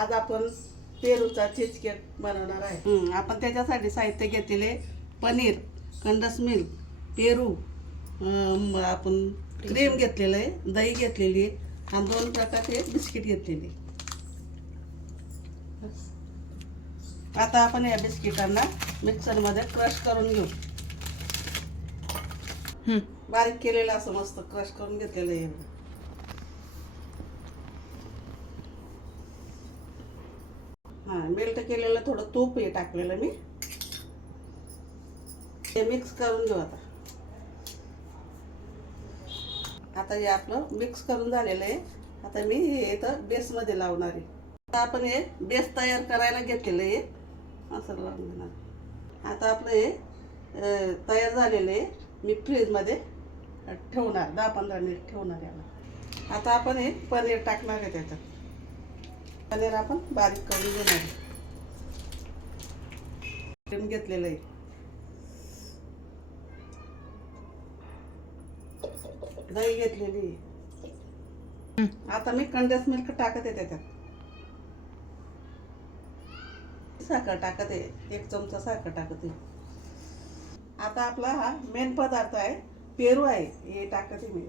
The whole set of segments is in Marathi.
आज आपण पेरूचा चीज केक बनवणार आहे। आपण त्याच्यासाठी साहित्य घेतलेले पनीर, कंडस मिल्क, पेरू, आपण क्रीम घेतलेलं आहे, दही घेतलेली आहे आणि 2 प्रकारचे बिस्किट घेतलेले। आता आपण या बिस्किटांना मिक्सरमध्ये क्रश करून घेऊ। बारीक केलेलं असं मस्त क्रश करून घेतलेलं आहे। मेल्ट केलेलं थोडं तूप हे टाकलेलं मी, ते मिक्स करून घेऊ। आता हे आपलं मिक्स करून झालेलं आहे। आता मी हे इथं बेसमध्ये लावणार आहे। आता आपण हे बेस तयार करायला घेतलेलं आहे, असं लावून घेणार। आता आपलं हे तयार झालेलं आहे, मी फ्रीजमध्ये ठेवणार, 10-15 मिनिट ठेवणार याला। आता आपण हे पनीर टाकणार आहे त्याच्यात। पनीर आपण बारीक करून घेणार आहे। क्रीम घेतलेलं आहे, दही घेतलेली आहे। आता मी कंडेन्स मिल्क टाकत आहे त्याच्यात, साखर टाकत आहे, 1 चमचा साखर टाकत आहे। आता आपला हा मेन पदार्थ आहे, पेरू आहे, हे टाकत आहे मी।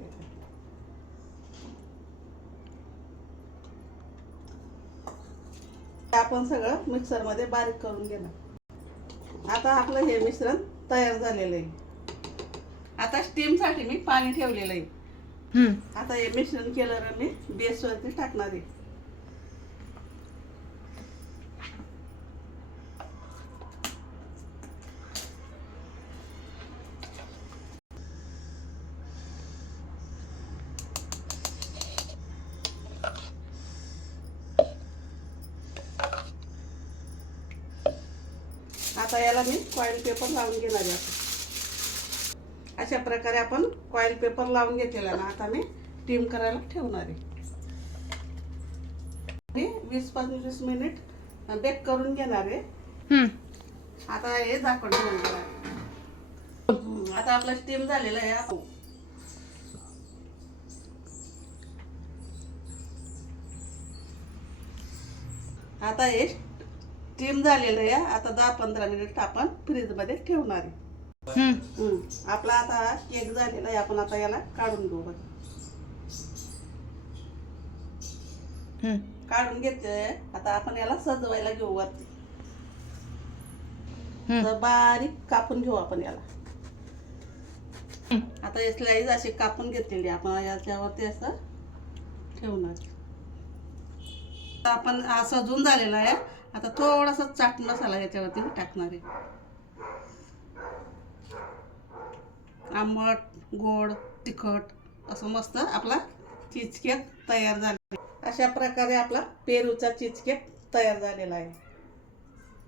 आपण सगळं मिक्सरमध्ये बारीक करून घेणार। आता आपलं हे मिश्रण तयार झालेलं आहे। आता स्टीमसाठी मी पाणी ठेवलेलं आहे। आता हे मिश्रण केलं मी बेसवरती टाकणार आहे। आता याला मी फॉइल पेपर लावून घेणार आहे। अशा प्रकारे आपण फॉइल पेपर लावून घेतलेला ना, आता मी स्टीम करायला ठेवणार आहे। मी 20-25 मिनिट बेक करून घेणार आहे। आता हे झाकण ठेवून घेणार। आता आपला स्टीम झालेला आहे। आता हे स्टीम झालेलं आहे। आता 10-15 मिनिट आपण फ्रीजमध्ये ठेवणार आहे। आपला आता केक झालेला आहे, आपण आता याला काढून घेऊ। काढून घेतले। आता आपण याला सजवायला घेऊ वरती, तर बारीक कापून घेऊ आपण याला। आता हे स्लाइस अशी कापून घेतलेली आपण याच्यावरती असं ठेवणार। आपण हा सजून झालेला आहे। आता थोडासा चाट मसाला याच्यावरती मी टाकणार आहे। आंबट, गोड, तिखट असं मस्त आपला चीज केक तयार झाला। अशा प्रकारे आपला पेरूचा चीज केक तयार झालेला आहे।